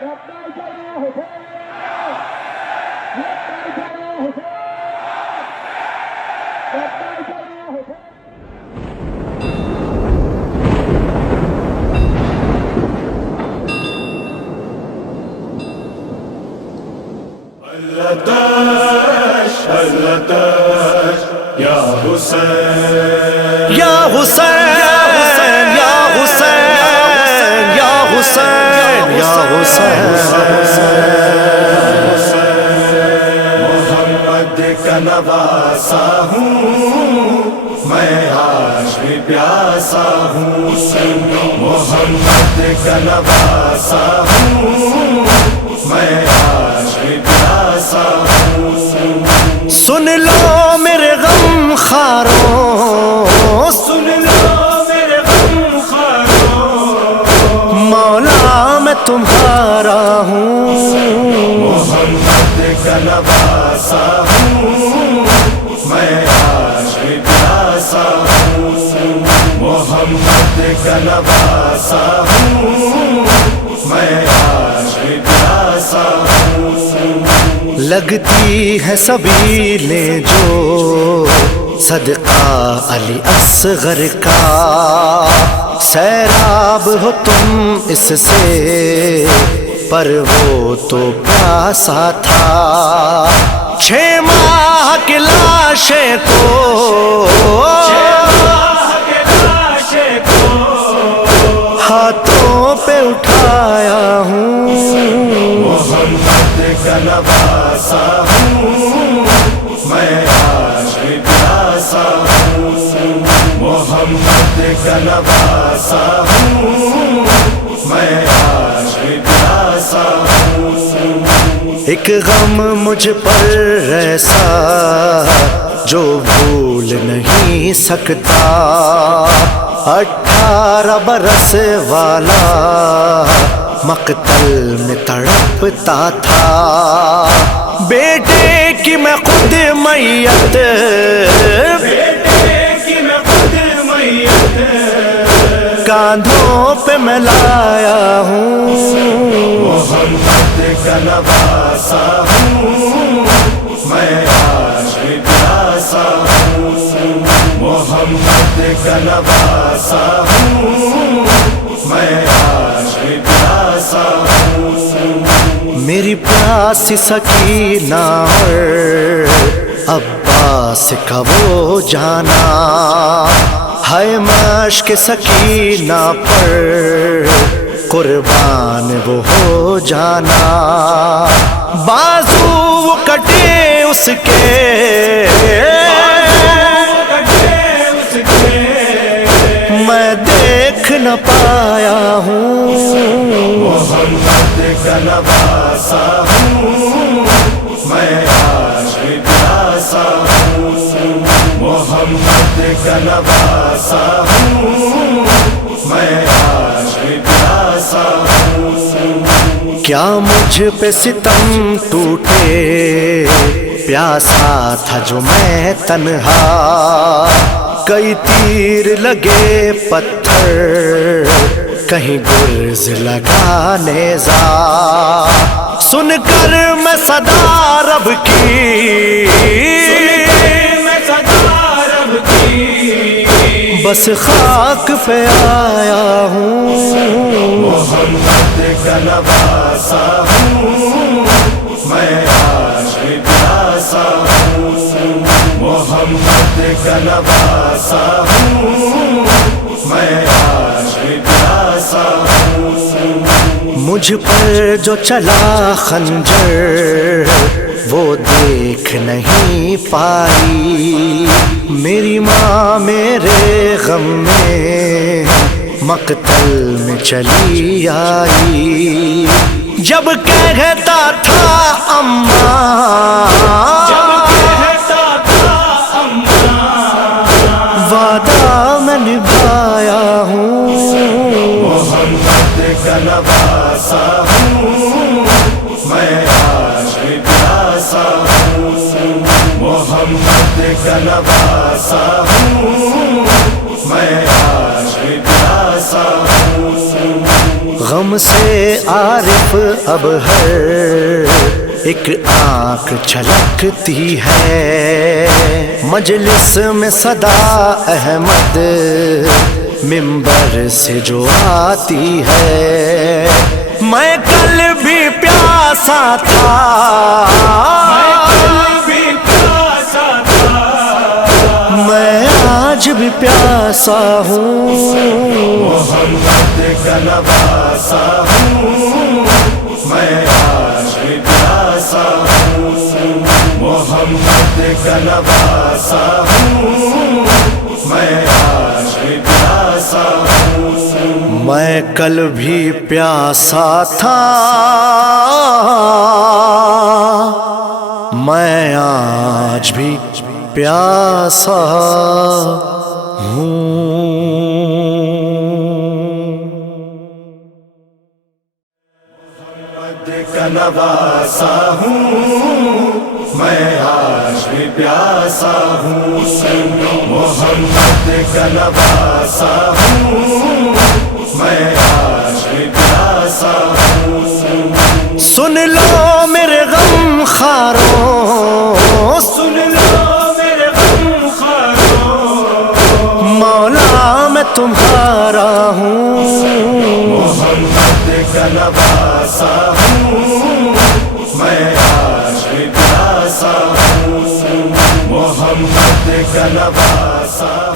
یا حسین یا حسین یا حسین یا حسین یا حسین محمد کا نواسا ہوں میں عاشق پیاسا ہوں، محمد کا نواسا ہوں میں عاشق پیاسا ہوں۔ سن لو میرے غم خاروں، سن لو میرے غم خاروں، مولا میں تمہارا ہوں، محمد کا نواسا ہوں میں عاشق پیاسا ہوں، محمد کا نواسا ہوں میں عاشق پیاسا ہوں۔ لگتی ہے سبیلیں جو صدقہ علی اصغر کا، سیراب ہو تم اس سے پر وہ تو پیاسا تھا، 6 ماہ کی لاشیں کو ہاتھوں پہ اٹھایا ہوں، محمد کا نواسا ہوں میں عاشق پیاسا ہوں، محمد کا نواسا ہوں میں عاشق پیاسا ہوں۔ ایک غم مجھ پر ایسا جو بھول نہیں سکتا، 18 برس والا مقتل میں تڑپتا تھا، بیٹے کی میں خود میت، بیٹے کی میں خود میت کاندھوں پہ میں لایا ہوں، محمد کا نواسا ہوں میں عاشق پیاسا ہوں، محمد کا نواسا ہوں میں عاشق پیاسا ہوں۔ میری پیاسی سکینہ اور عباس کا وہ جانا، ہے مشک سکینہ پر قربان وہ ہو جانا، بازو وہ کٹے اس کے میں دیکھ نہ پایا ہوں، محمد کا نواسا ہوں میں عاشق پیاسا ہوں، محمد کا نواسا ہوں میں عاشق پیاسا ہوں۔ کیا مجھ پہ ستم ٹوٹے، پیاسا تھا جو میں تنہا، کئی تیر لگے پتھر کہیں گرز لگا نیزا، سن کر میں صدا رب کی بس خاک پہ آیا ہوں، محمد کا نواسا ہوں میں عاشق پیاسا ہوں، محمد کا نواسا ہوں میں عاشق پیاسا ہوں۔ مجھ پر جو چلا خنجر وہ دیکھ نہیں پائی، میری ماں میرے غم میں مقتل میں چلی آئی، جب کہتا تھا اماں وعدہ میں نبھایا ہوں، محمد کا نواسا ہوں میں عاشق پیاسا ہوں، محمد کا نواسا ہوں میں عاشق پیاسا ہوں۔ غم سے عارف اب ہر ایک آنکھ چھلکتی ہے، مجلس میں صدا احمد منبر سے جو آتی ہے۔ میں کل بھی پیاسا تھا، میں آج بھی پیاسا ہوں، محمد کا نواسا ہوں، میں آج بھی پیاسا ہوں، محمد کا نواسا ہوں، میں آج بھی پیاسا ہوں۔ میں کل بھی پیاسا تھا، میں آج بھی پیاسا ہوں۔ محمد کا نواسا ہوں، میں آج بھی پیاسا ہوں، محمد کا نواسا ہوں، میں آج بھی پیاسا ہوں۔ سن لو میرے غم خاروں، سن لو میرے غم خاروں، مولا میں تمہارا ہوں، محمد کا نواسا ہوں، میں آج بھی پیاسا ہوں، محمد کا نواسا